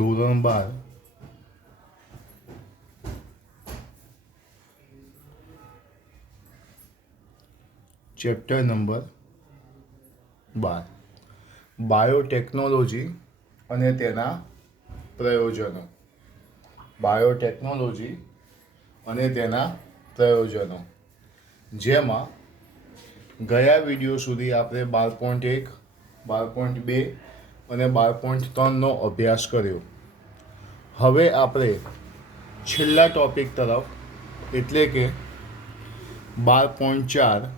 ધોરણ 12 chapter number 12 biotechnology અને તેના પ્રયોજનો. બાયોટેકનોલોજી અને તેના પ્રયોજનો, જેમાં ગયા વિડીયો સુધી આપણે 12.1, 12.2 અને 12.3નો અભ્યાસ કર્યો. હવે આપણે છેલ્લા ટોપિક તરફ એટલે કે 12.4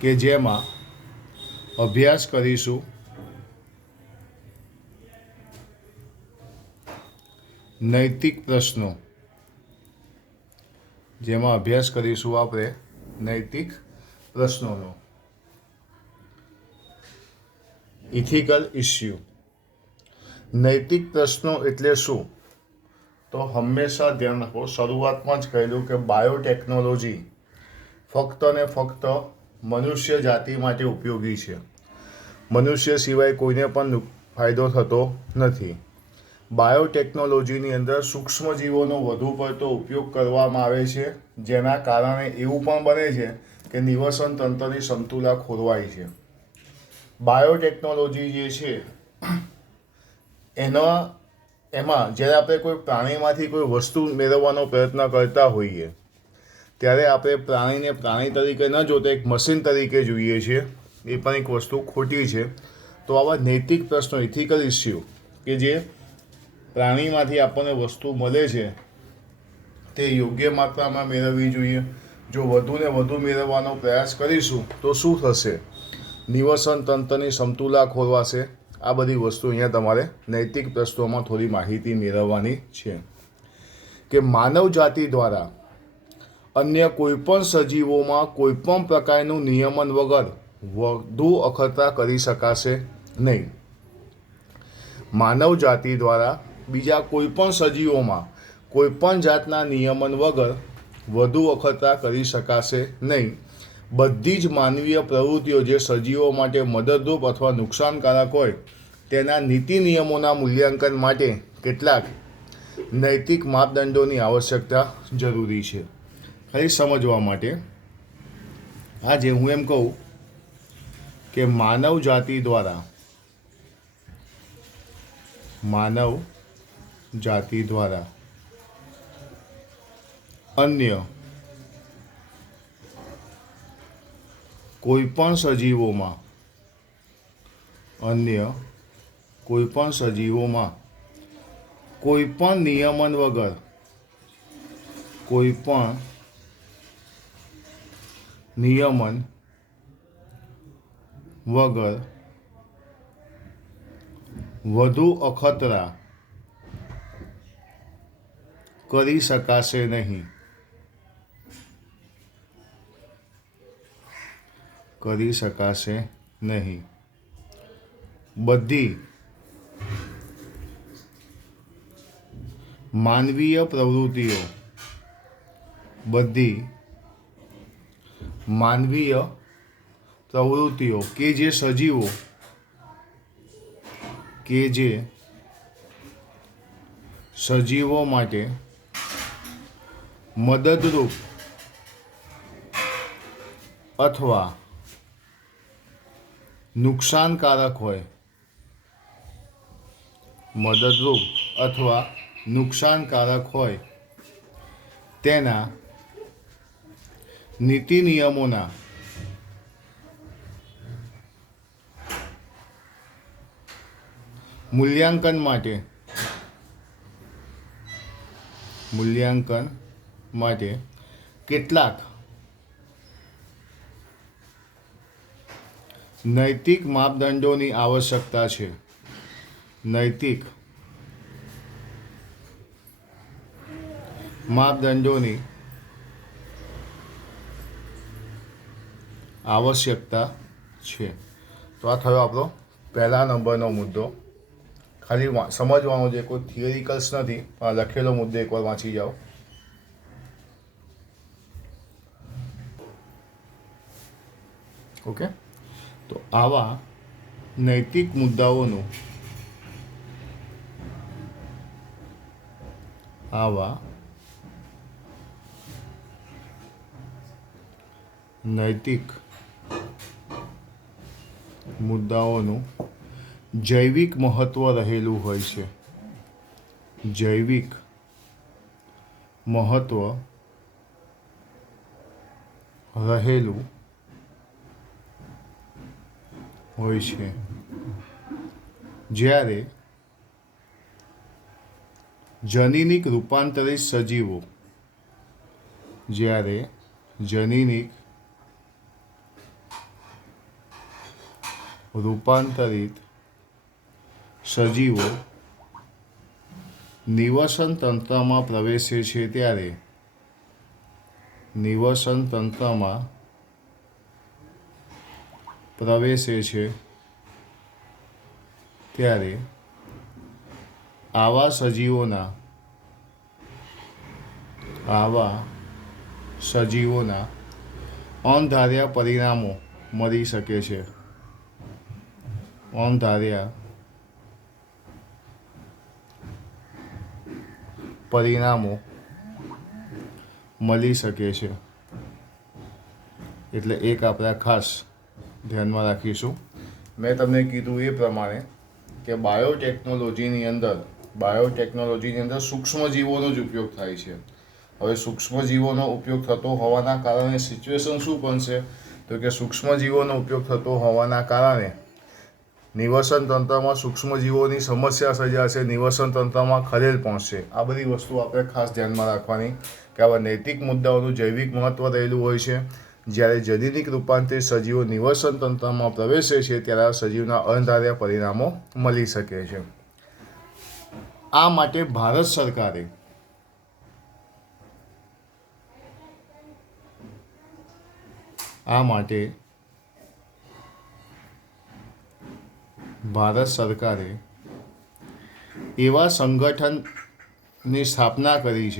કે જેમાં અભ્યાસ કરીશું નૈતિક પ્રશ્નો. આપણે નૈતિક પ્રશ્નોનો ઇથિકલ ઇસ્યુ. નૈતિક પ્રશ્નો એટલે શું? તો હંમેશા ધ્યાન રાખો, શરૂઆતમાં જ કહેલું કે બાયોટેકનોલોજી ફક્ત ને ફક્ત મનુષ્ય જાતિ માટે ઉપયોગી છે. મનુષ્ય સિવાય કોઈને પણ ફાયદો થતો નથી. બાયોટેકનોલોજીની અંદર સૂક્ષ્મજીવોનો વધુ પડતો ઉપયોગ કરવામાં આવે છે, જેના કારણે એવું પણ બને છે કે નિવસન તંત્રની સમતુલા ખોરવાય છે. બાયોટેકનોલોજી જે છે એમાં જ્યારે આપણે કોઈ પ્રાણીમાંથી કોઈ વસ્તુ મેળવવાનો પ્રયત્ન કરતા હોઈએ ત્યારે આપણે પ્રાણીને પ્રાણી તરીકે ન જોતા એક મશીન તરીકે જોઈએ છીએ. એ પણ એક વસ્તુ ખોટી છે. તો આવા નૈતિક પ્રશ્નો, ઇથિકલ ઇસ્યુ, કે જે પ્રાણીમાંથી આપણને વસ્તુ મળે છે તે યોગ્ય માત્રામાં મેળવવી જોઈએ. જો વધુને વધુ મેળવવાનો પ્રયાસ કરીશું તો શું થશે? નિવસન તંત્રની સમતુલા ખોરવાશે. આ બધી વસ્તુ અહીંયા તમારે નૈતિક પ્રશ્નોમાં થોડી માહિતી મેળવવાની છે કે માનવ જાતિ દ્વારા અન્ય કોઈપણ સજીવોમાં કોઈપણ પ્રકારનું નિયમન વગર વધુ અખતરા કરી શકાશે નહીં. માનવ જાતિ દ્વારા બીજા કોઈપણ સજીવોમાં કોઈપણ જાતના નિયમન વગર વધુ અખતરા કરી શકાશે નહીં. બધી જ માનવીય પ્રવૃત્તિઓ જે સજીવો માટે મદદરૂપ અથવા નુકસાનકારક હોય તેના નીતિ નિયમોના મૂલ્યાંકન માટે કેટલાક નૈતિક માપદંડોની આવશ્યકતા જરૂરી છે. ખાલી સમજવા માટે, આજે હું એમ કહું કે માનવ જાતિ દ્વારા અન્ય કોઈપણ સજીવોમાં કોઈપણ નિયમન વગર વધુ અખતરા કરી શકાશે નહીં. બધી માનવીય પ્રવૃત્તિઓ કે જે સજીવો માટે મદદરૂપ અથવા નુકસાનકારક હોય તેના નીતિ નિયમોના મૂલ્યાંકન માટે કેટલાક નૈતિક માપદંડોની આવશ્યકતા છે. તો આ થયો આપણો પહેલા નંબરનો મુદ્દો. ખાલી સમજવાનો છે, કોઈ થિયરિકલ્સ નથી. આ લખેલો મુદ્દો એકવાર વાંચી જાઓ. ઓકે, તો આવા નૈતિક મુદ્દાઓનું આવા નૈતિક મુદ્દાઓનું જૈવિક મહત્વ રહેલું હોય છે. જૈવિક મહત્વ રહેલું હોય છે. જ્યારે જનીનિક રૂપાંતરિત સજીવો જનીનિક રૂપાંતરિત સજીવો નિવસન તંત્રમાં પ્રવેશે છે ત્યારે આવા સજીવોના અણધાર્યા પરિણામો મળી શકે છે. અણધાર્યા પરિણામો મળી શકે છે. એટલે એક આપણે ખાસ ધ્યાનમાં રાખીશું. મેં તમને કીધું એ પ્રમાણે કે બાયોટેકનોલોજીની અંદર સૂક્ષ્મજીવોનો જ ઉપયોગ થાય છે. હવે સૂક્ષ્મજીવોનો ઉપયોગ થતો હોવાના કારણે સિચ્યુએશન શું બનશે? તો કે સૂક્ષ્મજીવોનો ઉપયોગ થતો હોવાના કારણે નિવસન તંત્રમાં સૂક્ષ્મજીવોની સમસ્યા સર્જાશે, નિવસન તંત્રમાં ખલેલ પહોંચશે. આ બધી વસ્તુ આપણે ખાસ ધ્યાનમાં રાખવાની કે આવા નૈતિક મુદ્દાઓનું જૈવિક મહત્વ રહેલું હોય છે. જ્યારે જનીનિક રૂપાંતરિત સજીવો નિવસન તંત્રમાં પ્રવેશે છે ત્યારે આ સજીવના અણધાર્યા પરિણામો મળી શકે છે. આ માટે ભારત સરકારે એવા સંગઠનની સ્થાપના કરી છે.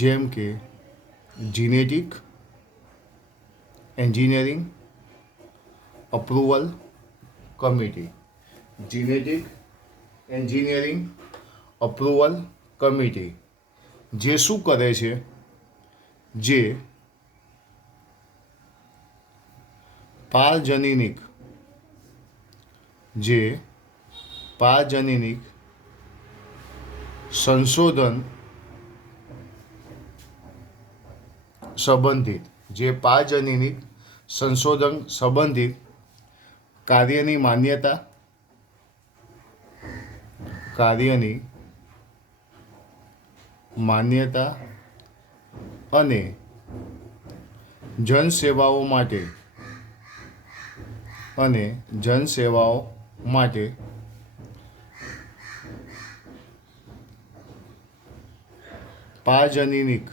જેમ કે જીનેટિક એન્જિનિયરિંગ અપ્રુવલ કમિટી. જે શું કરે છે? જે પારજનીનિક સંશોધન સંબંધિત કાર્યની માન્યતા અને જનસેવાઓ માટે પારજનીનિક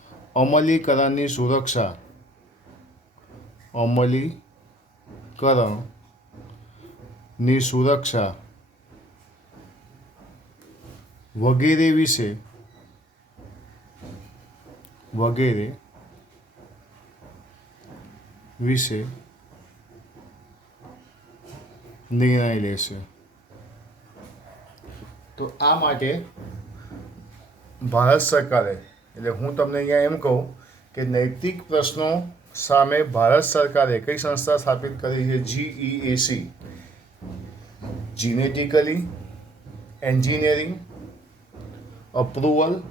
સજીવોના અમલીકરણની સુરક્ષા વગેરે વિશે નિર્ણય લેશે. તો આ માટે ભારત સરકારે, એટલે હું તમને અહીંયા એમ કહું કે નૈતિક પ્રશ્નો સામે ભારત સરકારે કઈ સંસ્થા સ્થાપિત કરી છે? GEAC, genetically engineering approval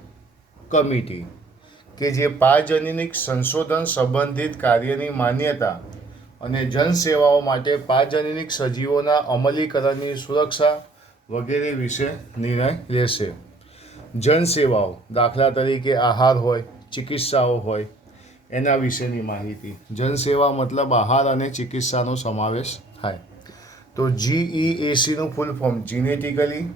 committee, કે જે પારજનીનિક સંશોધન સંબંધિત કાર્યની માન્યતા અને જનસેવાઓ માટે પારજનીનિક સજીવોના અમલીકરણની સુરક્ષા વગેરે વિશે નિર્ણય લેશે. જનસેવાઓ, દાખલા તરીકે આહાર હોય, ચિકિત્સાઓ હોય, એના વિશેની માહિતી. જનસેવા મતલબ આહાર અને ચિકિત્સાનો સમાવેશ થાય. તો GEACનું full form genetically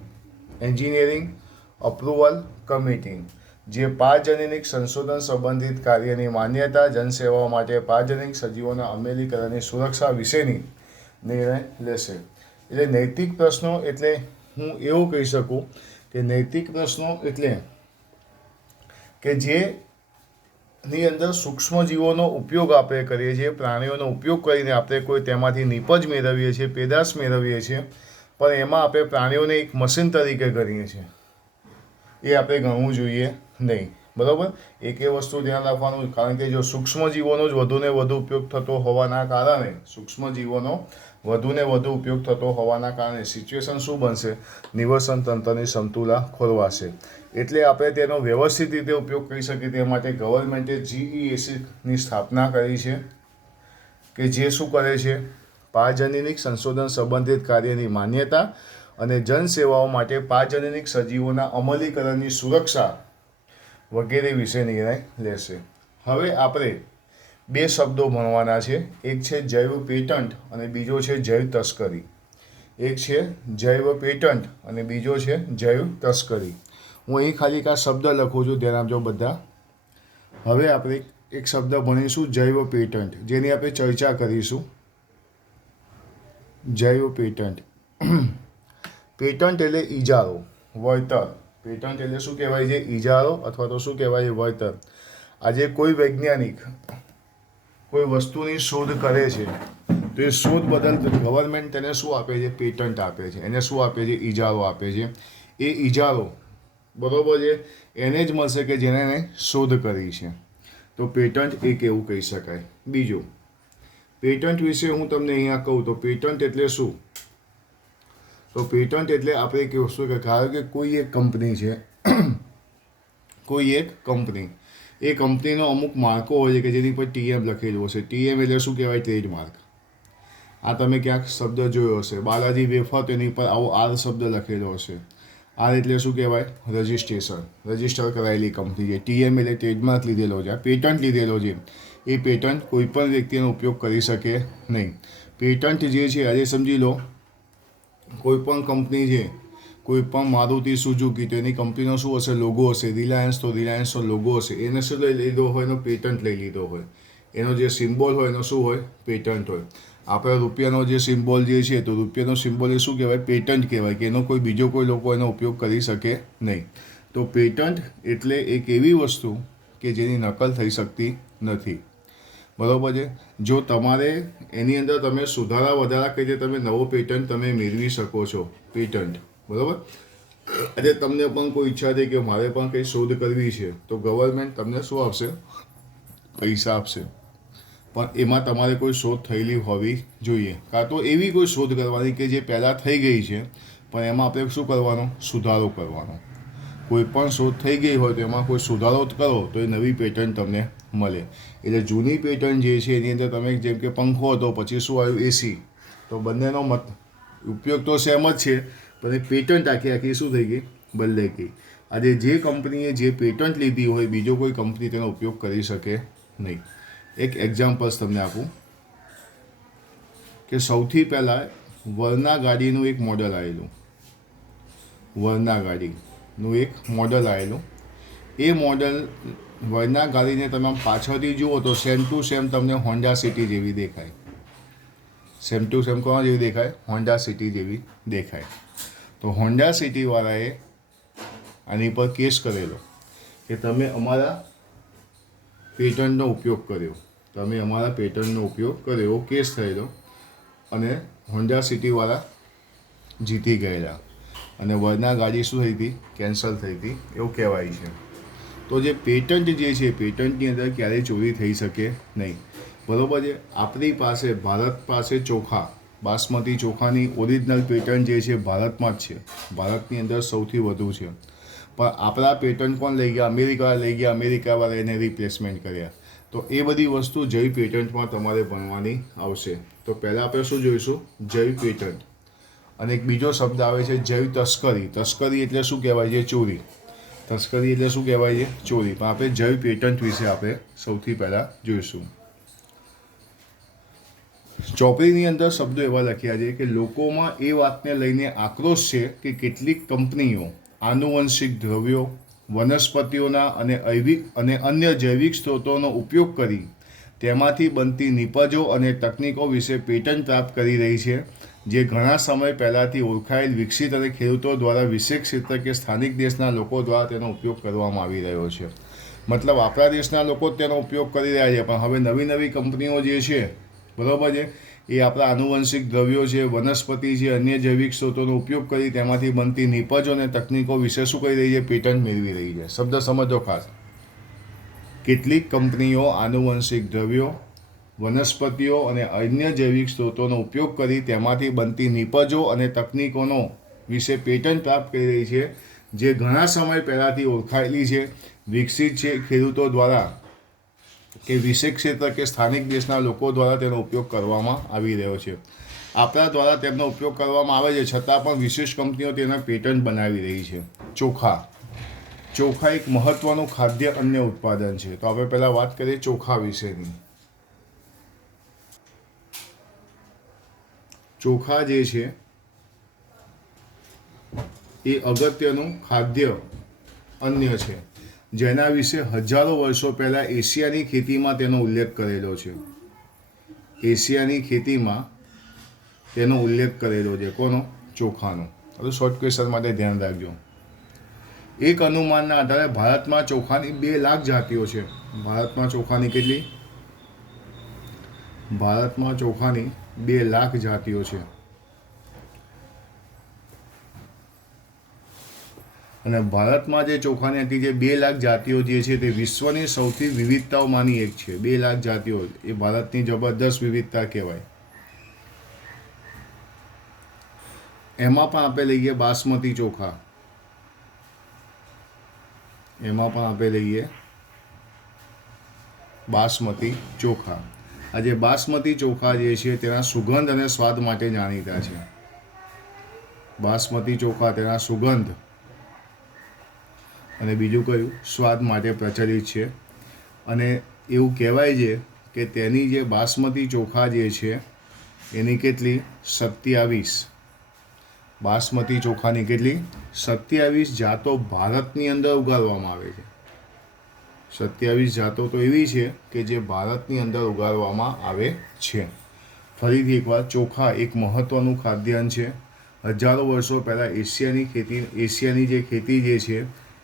engineering approval committee, જે પારજનીનિક સંશોધન સંબંધિત કાર્યની માન્યતા, જનસેવાઓ માટે પારજનીનિક સજીવોના અમલીકરણની સુરક્ષા વિશેની નિર્ણય લેશે. એટલે નૈતિક પ્રશ્નો એટલે હું એવું કહી શકું કે નૈતિક પ્રશ્નો એટલે કે જેની અંદર સૂક્ષ્મ જીવોનો ઉપયોગ આપણે કરીએ છીએ, પ્રાણીઓનો ઉપયોગ કરીને આપણે કોઈ તેમાંથી નીપજ મેળવીએ છીએ, પેદાશ મેળવીએ છીએ, પણ એમાં આપણે પ્રાણીઓને એક મશીન તરીકે ગણીએ છીએ, એ આપણે ગણવું જોઈએ નહીં. બરાબર? એક એ વસ્તુ ધ્યાન રાખવાનું, કારણ કે જો સૂક્ષ્મ જીવોનો જ વધુને વધુ ઉપયોગ થતો હોવાના કારણે સિચ્યુએશન શું બનશે? નિવસન તંત્રની સમતુલા ખોરવાશે. એટલે આપણે તેનો વ્યવસ્થિત રીતે ઉપયોગ કરી શકીએ તે માટે ગવર્મેન્ટે GEACની સ્થાપના કરી છે કે જે શું કરે છે? પારજનનિક સંશોધન સંબંધિત કાર્યની માન્યતા અને જનસેવાઓ માટે પારજનનિક સજીવોના અમલીકરણની સુરક્ષા વગેરે વિશે નિર્ણય લેશે. હવે આપણે બે શબ્દો ભણવાના છે. એક છે જૈવ પેટન્ટ અને બીજો છે જૈવ તસ્કરી. એક છે જૈવ પેટન્ટ અને બીજો છે જૈવ તસ્કરી. હું અહીં ખાલી આ શબ્દ લખું છું, ધ્યાન આપજો બધા. હવે આપણે એક શબ્દ ભણીશું જૈવ પેટન્ટ, જેની આપણે ચર્ચા કરીશું. જૈવ પેટન્ટ. પેટન્ટ એટલે ઇજારો, વળતર. પેટન્ટ એટલે શું કહેવાય છે? ઇજારો અથવા તો શું કહેવાય છે? વળતર. આજે કોઈ વૈજ્ઞાનિક કોઈ વસ્તુની શોધ કરે છે તો એ શોધ બદલ ગવર્મેન્ટ તેને શું આપે છે? પેટન્ટ આપે છે. એને શું આપે છે? ઇજારો આપે છે. એ ઇજારો બરાબર છે એને જ મળશે કે જેને એને શોધ કરી છે. તો પેટન્ટ એક એવું કહી શકાય. બીજું, પેટન્ટ વિશે હું તમને અહીંયા કહું તો પેટન્ટ એટલે શું? તો પેટન્ટ એટલે આપણે એક વસ્તુ કે ધારો કે કોઈ એક કંપની છે, એ કંપનીનો અમુક માર્કો હોય છે કે જેની પર TM લખેલું હશે. TM એટલે શું કહેવાય? ટ્રેડમાર્ક. આ તમે ક્યાંક શબ્દ જોયો હશે, બાલાજી વેફર, તેની પર આવો R શબ્દ લખેલો હશે. R એટલે શું કહેવાય? રજિસ્ટ્રેશન, રજિસ્ટર કરાયેલી કંપની છે. TM એટલે ટ્રેડમાર્ક લીધેલો છે, પેટન્ટ લીધેલો છે. એ પેટન્ટ કોઈ પણ વ્યક્તિનો ઉપયોગ કરી શકે નહીં. પેટન્ટ જે છે, આજે સમજી લો કોઈ પણ કંપની છે, કોઈ પણ મારુતિ સુઝુકી, તો એની કંપનીનો શું હશે? લોગો હશે. રિલાયન્સ, તો રિલાયન્સનો લોગો હશે. એને શું લઈ લીધો હોય? એનો પેટન્ટ લઈ લીધો હોય. એનો જે સિમ્બોલ હોય એનો શું હોય? પેટન્ટ હોય. આપણે રૂપિયાનો જે સિમ્બોલ જે છે, તો રૂપિયાનો સિમ્બોલ એ શું કહેવાય? પેટન્ટ કહેવાય, કે એનો કોઈ બીજો કોઈ લોકો એનો ઉપયોગ કરી શકે નહીં. તો પેટન્ટ એટલે એક એવી વસ્તુ કે જેની નકલ થઈ શકતી નથી. બરાબર છે? જો તમારે એની અંદર તમે સુધારા વધારા કરીને તમે નવો પેટન્ટ તમે મેળવી શકો છો. પેટન્ટ, બરાબર? આજે તમને પણ કોઈ ઈચ્છા થઈ કે મારે પણ કંઈ શોધ કરવી છે, તો ગવર્મેન્ટ તમને શું આપશે? પૈસા આપશે. પણ એમાં તમારે કોઈ શોધ થયેલી હોવી જોઈએ, કાં તો એવી કોઈ શોધ કરવાની કે જે પહેલાં થઈ ગઈ છે, પણ એમાં આપણે શું કરવાનો? સુધારો કરવાનો. કોઈ પણ શોધ થઈ ગઈ હોય તો એમાં કોઈ સુધારો કરો તો એ નવી પેટન્ટ તમને મળે. એટલે જૂની પેટન્ટ જે છે એની અંદર તમે જેમ કે પંખો હતો, પછી શું આવ્યું? AC. તો બંનેનો ઉપયોગ તો સેમ જ છે, પણ એ પેટન્ટ આખી શું થઈ ગઈ? બદલાઈ ગઈ. આજે જે કંપનીએ જે પેટન્ટ લીધી હોય, બીજો કોઈ કંપની તેનો ઉપયોગ કરી શકે નહીં. એક એક્ઝામ્પલ્સ તમને આપું કે સૌથી પહેલાં વર્ના ગાડીનું એક મોડલ આવેલું. વર્ના ગાડીનું એક મોડલ આવેલું. એ મોડલ વર્ના ગાડીને તમે પાછળથી જુઓ તો સેમ ટુ સેમ તમને હોન્ડા સિટી જેવી દેખાય. સેમ ટુ સેમ કોના જેવી દેખાય? હોન્ડા સિટી જેવી દેખાય. તો હોન્ડા સિટીવાળાએ આની પર કેસ કરેલો કે તમે અમારા પેટન્ટનો ઉપયોગ કર્યો, એવો કેસ થયેલો અને હોન્ડા સિટીવાળા જીતી ગયેલા અને વર્ના ગાડી શું થઈ હતી? કેન્સલ થઈ હતી, એવું કહેવાય છે. તો જે પેટન્ટ જે છે, પેટન્ટની અંદર ક્યારેય ચોરી થઈ શકે નહીં. બરાબર છે? આપણી પાસે, ભારત પાસે ચોખા, બાસમતી ચોખાની ઓરિજિનલ પેટન્ટ જે છે ભારતમાં જ છે. ભારતની અંદર સૌથી વધુ છે. પણ આપણા પેટન્ટ કોણ લઈ ગયા? અમેરિકાવાળા લઈ ગયા. અમેરિકાવાળા એને રિપ્લેસમેન્ટ કર્યા. તો એ બધી વસ્તુ જૈવ પેટન્ટમાં તમારે ભણવાની આવશે. તો પહેલાં આપણે શું જોઈશું? જૈવ પેટન્ટ. અને એક બીજો શબ્દ આવે છે જૈવ તસ્કરી. તસ્કરી એટલે શું કહેવાય છે? ચોરી. તસ્કરી એટલે શું કહેવાય છે? ચોરી. પણ આપણે જૈવ પેટન્ટ વિશે આપણે સૌથી પહેલાં જોઈશું. ચોપડીની અંદર શબ્દો એવા લખ્યા છે કે લોકોમાં એ વાતને લઈને આક્રોશ છે કે કેટલીક કંપનીઓ આનુવંશિક દ્રવ્યો, વનસ્પતિઓના અને અન્ય જૈવિક સ્ત્રોતોનો ઉપયોગ કરી તેમાંથી બનતી નિપજો અને તકનીકો વિશે પેટન્ટ પ્રાપ્ત કરી રહી છે જે ઘણા સમય પહેલાંથી ઓળખાયેલ, વિકસિત અને ખેડૂતો દ્વારા વિશેષ ક્ષેત્ર કે સ્થાનિક દેશના લોકો દ્વારા તેનો ઉપયોગ કરવામાં આવી રહ્યો છે. મતલબ આપણા દેશના લોકો જ તેનો ઉપયોગ કરી રહ્યા છે, પણ હવે નવી નવી કંપનીઓ જે છે, બરાબર છે, એ આપણા આનુવંશિક દ્રવ્યો છે, વનસ્પતિ છે, અન્ય જૈવિક સ્ત્રોતોનો ઉપયોગ કરી તેમાંથી બનતી નિપજો અને તકનીકો વિશે શું કરી રહી છે? પેટન્ટ મેળવી રહી છે. શબ્દ સમજો ખાસ. કેટલીક કંપનીઓ આનુવંશિક દ્રવ્યો, વનસ્પતિઓ અને અન્ય જૈવિક સ્ત્રોતોનો ઉપયોગ કરી તેમાંથી બનતી નિપજો અને તકનીકોનો વિશે પેટન્ટ પ્રાપ્ત કરી રહી છે, જે ઘણા સમય પહેલાંથી ઓળખાયેલી છે, વિકસિત છે, ખેડૂતો દ્વારા કે વિશેષ ક્ષેત્ર કે સ્થાનિક દેશના લોકો દ્વારા તેનો ઉપયોગ કરવામાં આવી રહ્યો છે. આપણા દ્વારા તેમનો ઉપયોગ કરવામાં આવે છે, છતાં પણ વિશેષ કંપનીઓ તેના પેટન્ટ બનાવી રહી છે. ચોખા. ચોખા એક મહત્વનું ખાદ્ય અન્ય ઉત્પાદન છે. તો આપણે પહેલાં વાત કરીએ ચોખા વિશેની. ચોખા જે છે એ અગત્યનું ખાદ્ય અન્ય છે, જેના વિશે હજારો વર્ષો પહેલાં એશિયાની ખેતીમાં તેનો ઉલ્લેખ કરેલો છે. એશિયાની ખેતીમાં તેનો ઉલ્લેખ કરેલો છે. કોનો? ચોખાનો. હવે શોર્ટ ક્વેશ્ચન માટે ધ્યાન રાખજો. એક અનુમાનના આધારે ભારતમાં ચોખાની 2 લાખ જાતિઓ છે. ભારતમાં ચોખાની કેટલી? ભારતમાં ચોખાની 2 લાખ જાતિઓ છે. અને ભારતમાં જે ચોખાની હતી, જે 2 લાખ જાતિઓ જે છે તે વિશ્વની સૌથી વિવિધતાઓમાંની એક છે. 2 લાખ જાતિઓ એ ભારતની જબરદસ્ત વિવિધતા કહેવાય. એમાં પણ આપણે લઈએ બાસમતી ચોખા. એમાં પણ આપણે લઈએ બાસમતી ચોખા. આ જે બાસમતી ચોખા જે છે તેના સુગંધ અને સ્વાદ માટે જાણીતા છે. બાસમતી ચોખા તેના સુગંધ અને બીજું કયું? સ્વાદ માટે પ્રચલિત છે. અને એવું કહેવાય છે કે તેની જે બાસમતી ચોખા જે છે એની કેટલી? 27. બાસમતી ચોખાની કેટલી? 27 જાતો ભારતની અંદર ઉગાડવામાં આવે છે. 27 જાતો તો એવી છે કે જે ભારતની અંદર ઉગાડવામાં આવે છે. ફરીથી એકવાર, ચોખા એક મહત્ત્વનું ખાદ્યાન્ન છે. હજારો વર્ષો પહેલાં એશિયાની જે ખેતી જે છે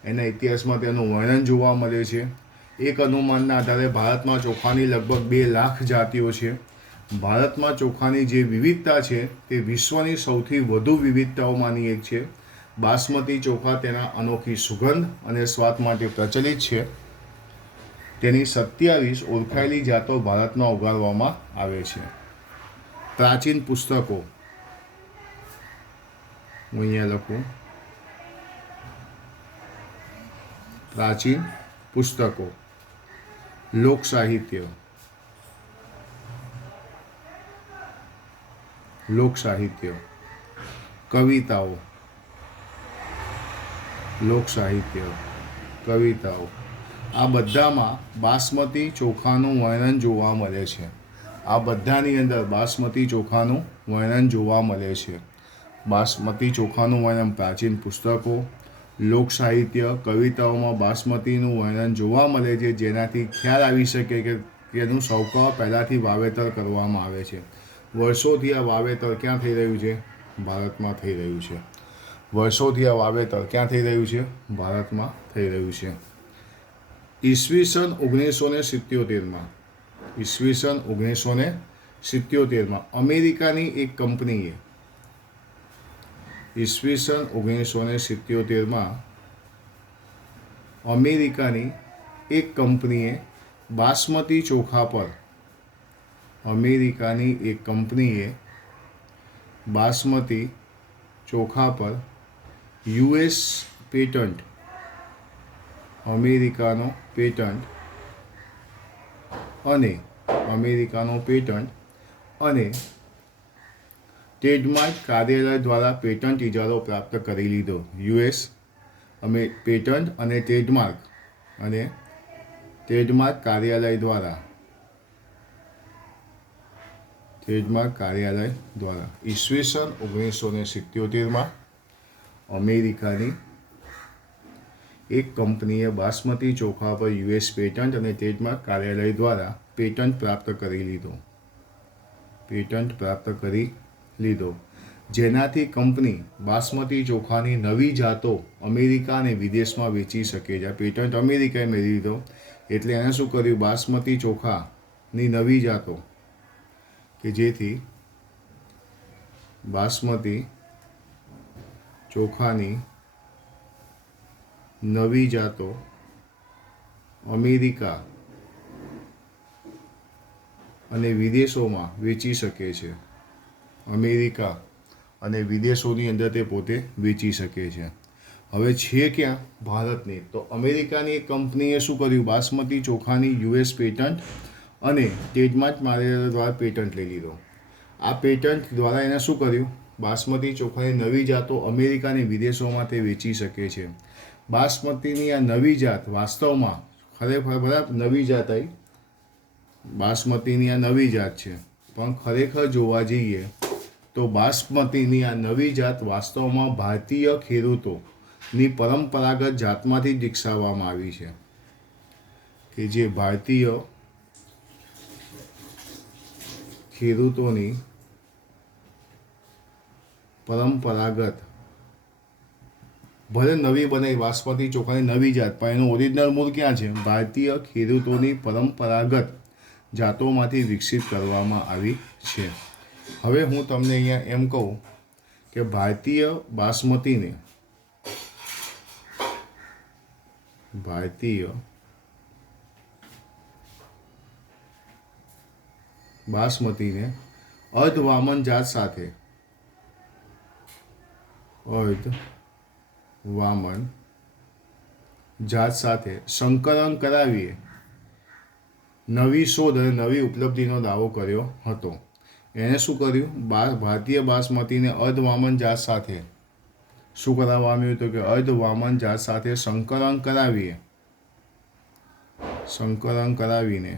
એના ઇતિહાસમાં તેનું વર્ણન જોવા મળે છે. એક અનુમાનના આધારે ભારતમાં ચોખાની લગભગ 2 લાખ જાતિઓ છે. ભારતમાં ચોખાની જે વિવિધતા છે તે વિશ્વની સૌથી વધુ વિવિધતાઓમાંની એક છે. બાસમતી ચોખા તેના અનોખી સુગંધ અને સ્વાદ માટે પ્રચલિત છે. તેની 27 ઓળખાયેલી જાતો ભારતમાં ઉગાડવામાં આવે છે. પ્રાચીન પુસ્તકો. હું અહીંયા લખું. પ્રાચીન પુસ્તકો. લોક સાહિત્ય. લોક સાહિત્ય. કવિતાઓ. લોક સાહિત્ય, કવિતાઓ. આ બધામાં બાસમતી ચોખાનું વર્ણન જોવા મળે છે. આ બધાની અંદર બાસમતી ચોખાનું વર્ણન જોવા મળે છે. બાસમતી ચોખાનું વર્ણન પ્રાચીન પુસ્તકો, લોક સાહિત્ય, કવિતાઓમાં બાસમતીનું વર્ણન જોવા મળે છે, જેનાથી ખ્યાલ આવી શકે કે તેનું સૌથી પહેલાંથી વાવેતર કરવામાં આવે છે. વર્ષોથી આ વાવેતર ક્યાં થઈ રહ્યું છે? ભારતમાં થઈ રહ્યું છે. વર્ષોથી આ વાવેતર ક્યાં થઈ રહ્યું છે? ભારતમાં થઈ રહ્યું છે. ઈસવીસન 1977માં ઈસવીસન 1977માં અમેરિકાની એક કંપનીએ ઈસવીસન 1977માં અમેરિકાની એક કંપનીએ બાસમતી ચોખા પર અમેરિકાની એક કંપનીએ બાસમતી ચોખા પર યુએસ પેટન્ટ અમેરિકાનો પેટન્ટ અને ટ્રેડમાર્ક કાર્યાલય દ્વારા પેટન્ટ ઇજારો પ્રાપ્ત કરી લીધો. યુએસ પેટન્ટ અને ટ્રેડમાર્ક કાર્યાલય દ્વારા ઈસવીસન 1977માં અમેરિકાની એક કંપનીએ બાસમતી ચોખા પર યુએસ પેટન્ટ અને ટ્રેડમાર્ક કાર્યાલય દ્વારા પેટન્ટ પ્રાપ્ત કરી લીધો. જેનાથી કંપની બાસમતી ચોખાની નવી જાતો અમેરિકા અને વિદેશમાં વેચી શકે છે. પેટન્ટ અમેરિકાએ મેળવી લીધો એટલે એણે શું કર્યું, બાસમતી ચોખાની નવી જાતો કે જેથી બાસમતી ચોખાની નવી જાતો અમેરિકા અને વિદેશોમાં વેચી શકે છે. અમેરિકા અને વિદેશોની અંદર તે પોતે વેચી શકે છે. હવે છે ક્યાં? ભારતની. તો અમેરિકાની એક કંપનીએ શું કર્યું, બાસમતી ચોખાની યુએસ પેટન્ટ અને ટ્રેડમાર્ક કાર્યાલય દ્વારા પેટન્ટ લઈ લીધો. આ પેટન્ટ દ્વારા એણે શું કર્યું, બાસમતી ચોખાની નવી જાતો અમેરિકા અને વિદેશોમાં તે વેચી શકે છે. બાસમતીની આ નવી જાત વાસ્તવમાં ખરેખર બરાબર નવી જાત આવી, બાસમતીની આ નવી જાત છે, પણ ખરેખર જોવા જઈએ તો બાસમતીની આ નવી જાત વાસ્તવમાં ભારતીય ખેડૂતોની પરંપરાગત જાતમાંથી જ વિકસાવવામાં આવી છે, કે જે ભારતીય ખેડૂતોની પરંપરાગત, ભલે નવી બનાવી બાસમતી ચોખાની નવી જાત, પણ એનું ઓરિજિનલ મૂળ ક્યાં છે? ભારતીય ખેડૂતોની પરંપરાગત જાતોમાંથી વિકસિત કરવામાં આવી છે. હવે હું તમને અહીંયા એમ કહું કે ભારતીય બાસમતીને અર્ધવામન જાત સાથે સંકલન કરાવીએ નવી શોધ અને નવી ઉપલબ્ધિનો દાવો કર્યો હતો. એણે શું કર્યું, ભારતીય બાસમતીને અર્ધવામન જાત સાથે શું કરાવવામાં આવ્યું હતું કે અર્ધવામન જાત સાથે સંકલન કરાવીને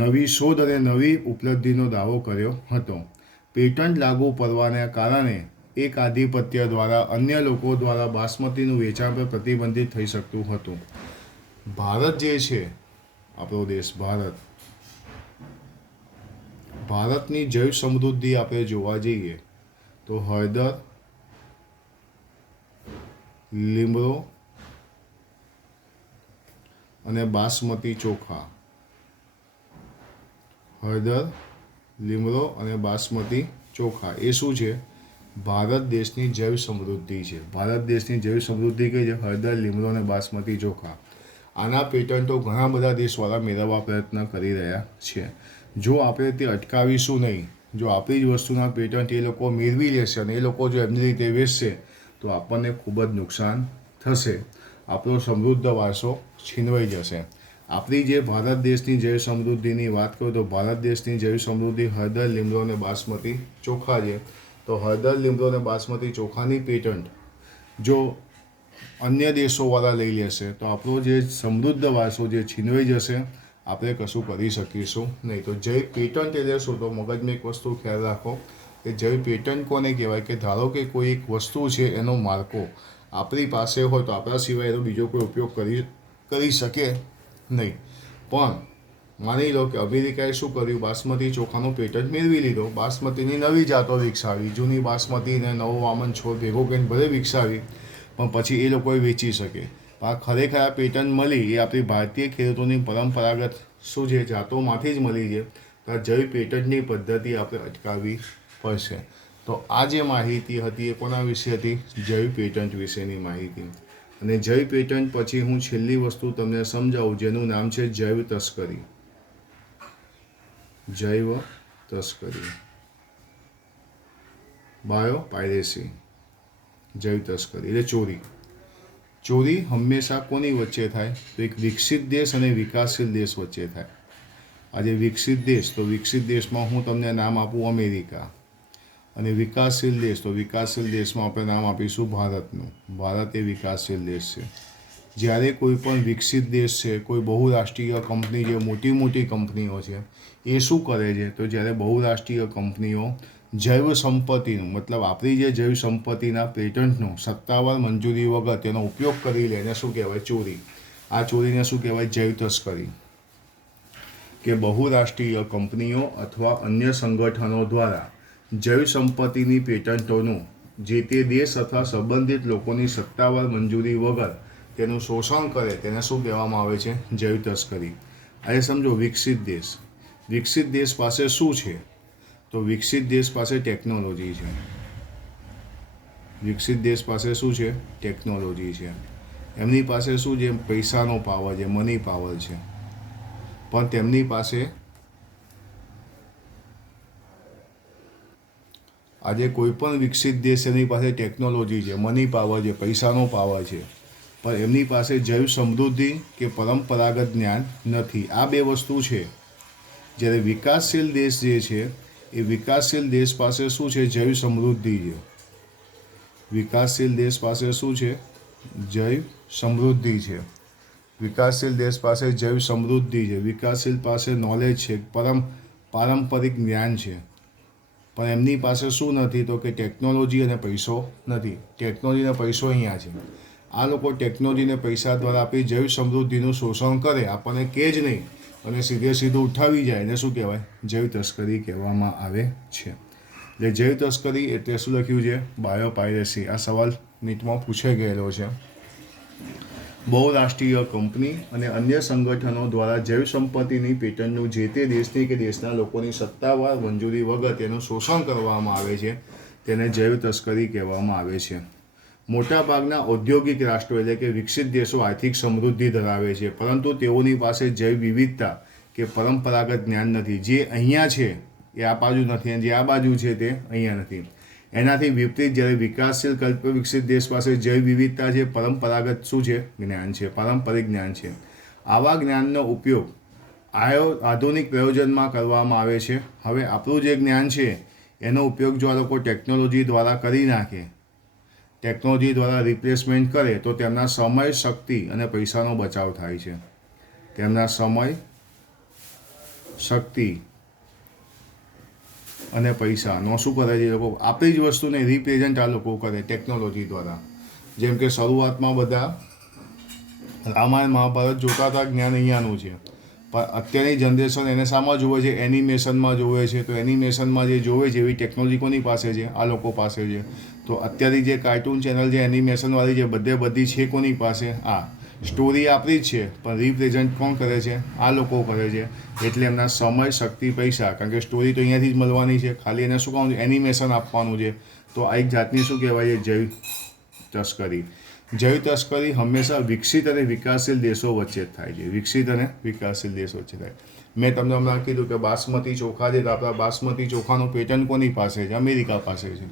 નવી શોધ અને નવી ઉપલબ્ધિનો દાવો કર્યો હતો. પેટન્ટ લાગુ પડવાના કારણે એક આધિપત્ય દ્વારા અન્ય લોકો દ્વારા બાસમતીનું વેચાણ પર પ્રતિબંધિત થઈ શકતું હતું. ભારત જે છે, આપણો દેશ ભારતની જૈવ સમૃદ્ધિ આપણે જોવા જઈએ તો હળદર, લીમડો અને બાસમતી ચોખા, એ શું છે? ભારત દેશની જૈવ સમૃદ્ધિ છે. ભારત દેશની જૈવ સમૃદ્ધિ કઈ છે? હળદર, લીમડો અને બાસમતી ચોખા. આના પેટન્ટો ઘણા બધા દેશવાળા મેળવવા પ્રયત્ન કરી રહ્યા છે. જો આપણે તે અટકાવીશું નહીં, જો આપણી જ વસ્તુના પેટન્ટ એ લોકો મેળવી લેશે અને એ લોકો જો એમની રીતે વેચશે તો આપણને ખૂબ જ નુકસાન થશે. આપણો સમૃદ્ધ વારસો છીનવાઈ જશે. આપણી જે ભારત દેશની જૈવ સમૃદ્ધિની વાત કરું તો ભારત દેશની જૈવ સમૃદ્ધિ હળદર, લીમડો અને બાસમતી ચોખા છે. તો હળદર, લીમડો અને બાસમતી ચોખાની પેટન્ટ જો અન્ય દેશોવાળા લઈ લેશે તો આપણો જે સમૃદ્ધ વારસો જે છીનવાઈ જશે, આપણે કશું કરી શકીશું નહીં. તો જૈવ પેટન્ટ એટલે શું? તો મગજમાં એક વસ્તુ ખ્યાલ રાખો કે જૈવ પેટન્ટ કોને કહેવાય, કે ધારો કે કોઈ એક વસ્તુ છે એનો માર્કો આપણી પાસે હોય તો આપણા સિવાય એનો બીજો કોઈ ઉપયોગ કરી શકે નહીં. પણ માની લો કે અમેરિકાએ શું કર્યું, બાસમતી ચોખાનો પેટન્ટ મેળવી લીધો, બાસમતીની નવી જાતો વિકસાવી, જૂની બાસમતીને નવો વામન છોડ ભેગો કરીને ભલે વિકસાવી, પણ પછી એ લોકોએ વેચી શકે. આ ખરેખર આ પેટન્ટ મળી એ આપણી ભારતીય ખેડૂતોની પરંપરાગત શું છે જાતોમાંથી જ મળી છે. તો આ જૈવ પેટન્ટની પદ્ધતિ આપણે અટકાવવી પડશે. તો આ જે માહિતી હતી એ કોના વિશે હતી? જૈવ પેટન્ટ વિશેની માહિતી. અને જૈવ પેટન્ટ પછી હું છેલ્લી વસ્તુ તમને સમજાવું જેનું નામ છે જૈવ તસ્કરી. બાયોપાયરેસી. જૈવ તસ્કરી એટલે ચોરી. ચોરી હંમેશા કોની વચ્ચે થાય? તો એક વિકસિત દેશ અને વિકાસશીલ દેશ વચ્ચે થાય. આજે વિકસિત દેશ, તો વિકસિત દેશમાં હું તમને નામ આપું અમેરિકા, અને વિકાસશીલ દેશ, તો વિકાસશીલ દેશમાં આપણે નામ આપીશું ભારતનું. ભારત એ વિકાસશીલ દેશ છે. જ્યારે કોઈ પણ વિકસિત દેશ છે, કોઈ બહુરાષ્ટ્રીય કંપની જે મોટી મોટી કંપનીઓ છે એ શું કરે છે, તો જ્યારે બહુરાષ્ટ્રીય કંપનીઓ જૈવ સંપત્તિનું મતલબ આપણી જે જૈવ સંપત્તિના પેટન્ટનું સત્તાવાર મંજૂરી વગર તેનો ઉપયોગ કરી લે એને શું કહેવાય? ચોરી. આ ચોરીને શું કહેવાય? જૈવ તસ્કરી. કે બહુરાષ્ટ્રીય કંપનીઓ અથવા અન્ય સંગઠનો દ્વારા જૈવ સંપત્તિની પેટન્ટોનું જે તે દેશ અથવા સંબંધિત લોકોની સત્તાવાર મંજૂરી વગર તેનું શોષણ કરે તેને શું કહેવામાં આવે છે? જૈવ તસ્કરી. આજે સમજો વિકસિત દેશ પાસે શું છે? તો વિકસિત દેશ પાસે ટેકનોલોજી છે. વિકસિત દેશ પાસે શું છે? ટેકનોલોજી છે. એમની પાસે શું છે? પૈસાનો પાવર છે, મની પાવર છે. પણ તેમની પાસે આજે કોઈ પણ વિકસિત દેશ એની પાસે ટેકનોલોજી છે, મની પાવર છે, પૈસાનો પાવર છે, પણ એમની પાસે જૈવ સમૃદ્ધિ કે પરંપરાગત જ્ઞાન નથી. આ બે વસ્તુ છે. જ્યારે વિકાસશીલ દેશ જે છે એ વિકાસશીલ દેશ પાસે શું છે? જૈવ સમૃદ્ધિ છે. વિકાસશીલ દેશ પાસે શું છે? જૈવ સમૃદ્ધિ છે. વિકાસશીલ દેશ પાસે જૈવ સમૃદ્ધિ છે. વિકાસશીલ પાસે નોલેજ છે, પારંપરિક જ્ઞાન છે. પણ એમની પાસે શું નથી? તો કે ટેકનોલોજી અને પૈસો નથી. ટેકનોલોજી અને પૈસો અહીંયા છે. આ લોકો ટેકનોલોજી અને પૈસા દ્વારા આપણી જૈવ સમૃદ્ધિનું શોષણ કરે, આપણને કહે જ નહીં અને સીધું ઉઠાવી જાય એને શું કહેવાય? જૈવ તસ્કરી કહેવામાં આવે છે. એટલે જૈવ તસ્કરી એટલે શું લખ્યું છે? બાયોપાયરેસી. આ સવાલ નીટમાં પૂછાઈ ગયેલો છે. બહુરાષ્ટ્રીય કંપની અને અન્ય સંગઠનો દ્વારા જૈવ સંપત્તિની પેટન્ટનું જે તે દેશની કે દેશના લોકોની સત્તાવાર મંજૂરી વગર તેનું શોષણ કરવામાં આવે છે તેને જૈવ તસ્કરી કહેવામાં આવે છે. મોટાભાગના ઔદ્યોગિક રાષ્ટ્રો એટલે કે વિકસિત દેશો આર્થિક સમૃદ્ધિ ધરાવે છે, પરંતુ તેઓની પાસે જૈવ વિવિધતા કે પરંપરાગત જ્ઞાન નથી. જે અહીંયા છે એ આ બાજુ નથી અને જે આ બાજુ છે તે અહીંયા નથી. એનાથી વિપરીત જ્યારે વિકાસશીલ કલ્પ વિકસિત દેશ પાસે જૈવ વિવિધતા છે, પરંપરાગત શું છે? જ્ઞાન છે, પારંપરિક જ્ઞાન છે. આવા જ્ઞાનનો ઉપયોગ આધુનિક પ્રયોજનમાં કરવામાં આવે છે. હવે આપણું જે જ્ઞાન છે એનો ઉપયોગ જો આ લોકો ટેકનોલોજી દ્વારા કરી નાખે, ટેકનોલોજી દ્વારા રિપ્લેસમેન્ટ કરે તો તેમના સમય, શક્તિ અને પૈસાનો બચાવ થાય છે. તેમના સમય, શક્તિ અને પૈસાનો શું કરે છે? લોકો આપણી જ વસ્તુને રિપ્રેઝન્ટ આ લોકો કરે ટેકનોલોજી દ્વારા. જેમ કે શરૂઆતમાં બધા રામાયણ મહાભારત જોતા હતા, જ્ઞાન અહીંયાનું છે. પણ અત્યારની જનરેશન એને શામાં જોવે છે? એનિમેશનમાં જોવે છે. તો એનિમેશનમાં જે જોવે છે એવી ટેકનોલોજી કોની પાસે છે? આ લોકો પાસે છે. તો અત્યારે જે કાર્ટૂન ચેનલ જે એનિમેશનવાળી છે બધી છે કોની પાસે? આ સ્ટોરી આપણી જ છે, પણ રિપ્રેઝન્ટ કોણ કરે છે? આ લોકો કરે છે. એટલે એમના સમય, શક્તિ, પૈસા, કારણ કે સ્ટોરી તો અહીંયાથી જ મળવાની છે, ખાલી એને શું કરવાનું છે? એનિમેશન આપવાનું છે. તો આ એક જાતની શું કહેવાય છે? જૈવ તસ્કરી. જૈવ તસ્કરી હંમેશા વિકસિત અને વિકાસશીલ દેશો વચ્ચે જ થાય છે. વિકસિત અને વિકાસશીલ દેશો વચ્ચે થાય. મેં તમને હમણાં કીધું કે બાસમતી ચોખા છે, તો આપણા બાસમતી ચોખાનું પેટન્ટ કોની પાસે છે? અમેરિકા પાસે છે.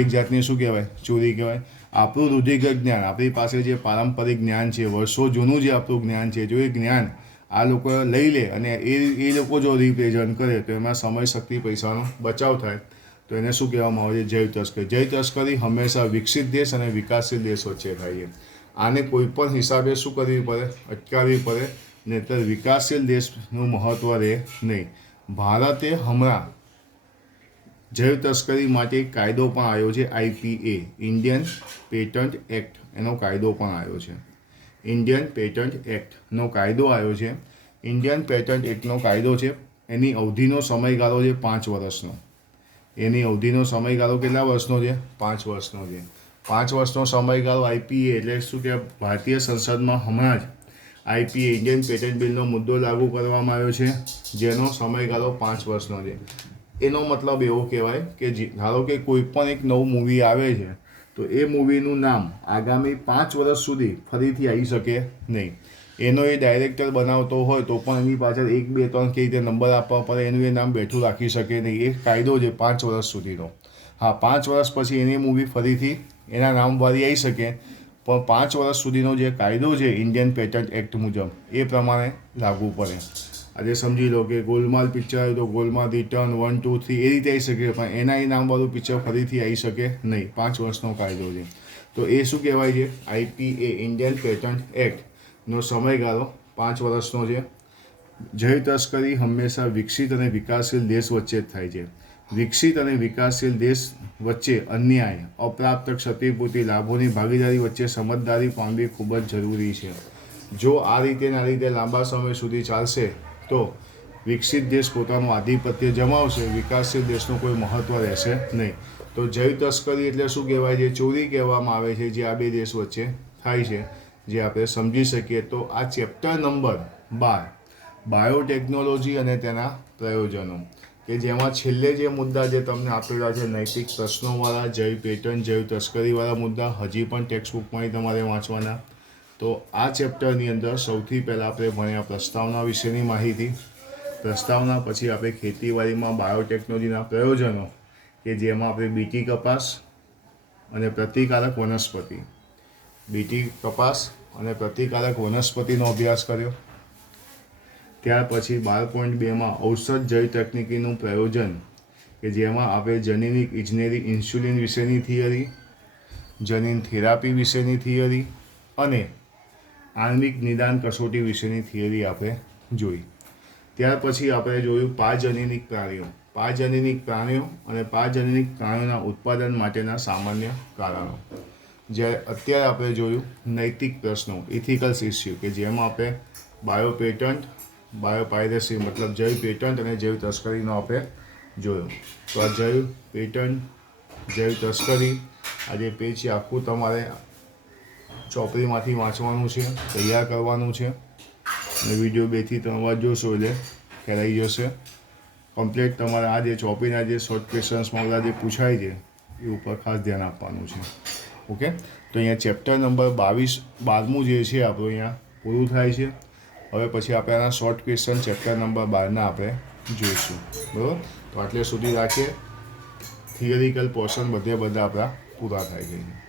એક જાતની શું કહેવાય? ચોરી કહેવાય. આપણું રૂઢિગત જ્ઞાન, આપણી પાસે જે પારંપરિક જ્ઞાન છે, વર્ષો જૂનું જે આપણું જ્ઞાન છે, જો એ જ્ઞાન આ લોકો લઈ લે અને એ લોકો જો રિપ્રેઝન્ટ કરે તો એમાં સમય, શક્તિ, પૈસાનો બચાવ થાય. તો એને શું કહેવામાં આવે છે? જૈવ તસ્કરી. જૈવ તસ્કરી હંમેશા વિકસિત દેશ અને વિકાસશીલ દેશ વચ્ચે થાય છે. આને કોઈ પણ હિસાબે શું કરવી પડે? અટકાવવી પડે, નહીંતર વિકાસશીલ દેશનું મહત્ત્વ રહે નહીં. ભારતે હમણાં જૈવ તસ્કરી માટે એક કાયદો પણ આવ્યો છે, IPA, ઇન્ડિયન પેટન્ટ એક્ટ. એનો કાયદો પણ આવ્યો છે. ઇન્ડિયન પેટન્ટ એક્ટનો કાયદો આવ્યો છે. ઇન્ડિયન પેટન્ટ એક્ટનો કાયદો છે. એની અવધિનો સમયગાળો છે 5 વર્ષનો. એની અવધિનો સમયગાળો કેટલા વર્ષનો છે? 5 વર્ષનો છે. 5 વર્ષનો સમયગાળો IPA એટલે શું કે ભારતીય સંસદમાં હમણાં જ IPA ઇન્ડિયન પેટન્ટ બિલનો મુદ્દો લાગુ કરવામાં આવ્યો છે, જેનો સમયગાળો 5 વર્ષનો છે. એનો મતલબ એવો કહેવાય કે ધારો કે કોઈ પણ એક નવું મૂવી આવે છે તો એ મૂવીનું નામ આગામી 5 વર્ષ સુધી ફરીથી આવી શકે નહીં. એનો એ ડાયરેક્ટર બનાવતો હોય તો પણ એની પાછળ 1, 2, 3 કેવી રીતે નંબર આપવા પડે એનું એ નામ બેઠું રાખી શકે નહીં. એ કાયદો છે 5 વર્ષ સુધીનો. હા, 5 વર્ષ પછી એની મૂવી ફરીથી એના નામવાળી આવી શકે, પણ 5 વર્ષ સુધીનો જે કાયદો છે ઇન્ડિયન પેટન્ટ એક્ટ મુજબ એ પ્રમાણે લાગુ પડે. આજે સમજી લો કે ગોલમાલ પિક્ચર આવ્યું તો ગોલમાલ રિટર્ન 1, 2, 3 એ રીતે આવી શકે, પણ એના એ નામવાળું પિક્ચર ફરીથી આવી શકે નહીં. 5 વર્ષનો કાયદો છે. તો એ શું કહેવાય છે? IPA ઇન્ડિયન પેટન્ટ એક્ટનો સમયગાળો 5 વર્ષનો છે. જૈવ તસ્કરી હંમેશા વિકસિત અને વિકાસશીલ દેશ વચ્ચે જ થાય છે. વિકસિત અને વિકાસશીલ દેશ વચ્ચે અન્યાય, અપ્રાપ્ત ક્ષતિપૂર્તિ, લાભોની ભાગીદારી વચ્ચે સમજદારી પામવી ખૂબ જ જરૂરી છે. જો આ રીતે લાંબા સમય સુધી ચાલશે તો વિકસિત દેશ પોતાનું આધિપત્ય જમાવશે, વિકાસશીલ દેશનું કોઈ મહત્ત્વ રહેશે નહીં. તો જૈવ તસ્કરી એટલે શું કહેવાય? જે ચોરી કહેવામાં આવે છે, જે આ બે દેશ વચ્ચે થાય છે, જે આપણે સમજી શકીએ. તો આ ચેપ્ટર નંબર 12 બાયોટેકનોલોજી અને તેના પ્રયોજનો, કે જેમાં છેલ્લે જે મુદ્દા જે તમને આપેલા છે નૈતિક પ્રશ્નોવાળા, જૈવ પેટર્ન, જૈવ તસ્કરીવાળા મુદ્દા હજી પણ ટેક્સ્ટબુકમાં તમારે વાંચવાના. તો આ ચેપ્ટરની અંદર સૌથી પહેલાં આપણે ભણ્યા પ્રસ્તાવના વિશેની માહિતી. પ્રસ્તાવના પછી આપણે ખેતીવાડીમાં બાયોટેકનોલોજીના પ્રયોજનો, કે જેમાં આપણે બીટી કપાસ અને પ્રતિકારક વનસ્પતિ, બીટી કપાસ અને પ્રતિકારક વનસ્પતિનો અભ્યાસ કર્યો. ત્યાર પછી 12.2માં ઔષધ જૈવ તકનીકીનું પ્રયોજન, કે જેમાં આપણે જનીનિક ઇજનેરી, ઇન્સ્યુલિન વિશેની થિયરી, જનીન થેરાપી વિશેની થિયરી અને આણ્વિક નિદાન કસોટી વિશેની થિયરી આપણે જોઈ. ત્યાર પછી આપણે જોયું પાજનીનિક પ્રાણીઓ, પાજનીનિક પ્રાણીઓ અને પાજનીનિક પ્રાણીઓના ઉત્પાદન માટેના સામાન્ય કારણો. જ્યારે અત્યારે આપણે જોયું નૈતિક પ્રશ્નો, ઇથિકલ્સ ઇસ્યુ, કે જેમાં આપણે બાયોપેટન્ટ, બાયોપાયરેસી મતલબ જૈવ પેટન્ટ અને જૈવ તસ્કરીનો આપણે જોયો. તો આ જૈવ પેટન્ટ, જૈવ તસ્કરી, આ જે પેજ છે આખું તમારે ચોપડીમાંથી વાંચવાનું છે, તૈયાર કરવાનું છે અને વિડીયો 2 થી 3 વાર જોશો એટલે ખેલાઈ જશે કમ્પ્લીટ. તમારે આ જે ચોપડીના જે શોર્ટ ક્વેશ્ચન્સમાં બધા જે પૂછાય છે એ ઉપર ખાસ ધ્યાન આપવાનું છે. ઓકે, તો અહીંયા ચેપ્ટર નંબર 12મું જે છે આપણું અહીંયા પૂરું થાય છે. હવે પછી આપણે આના શોર્ટ ક્વેશ્ચન ચેપ્ટર નંબર 12ના આપણે જોઈશું. બરાબર, તો આટલે સુધી રાખીએ. થિયરિકલ પોર્શન બધા આપણા પૂરા થાય છે.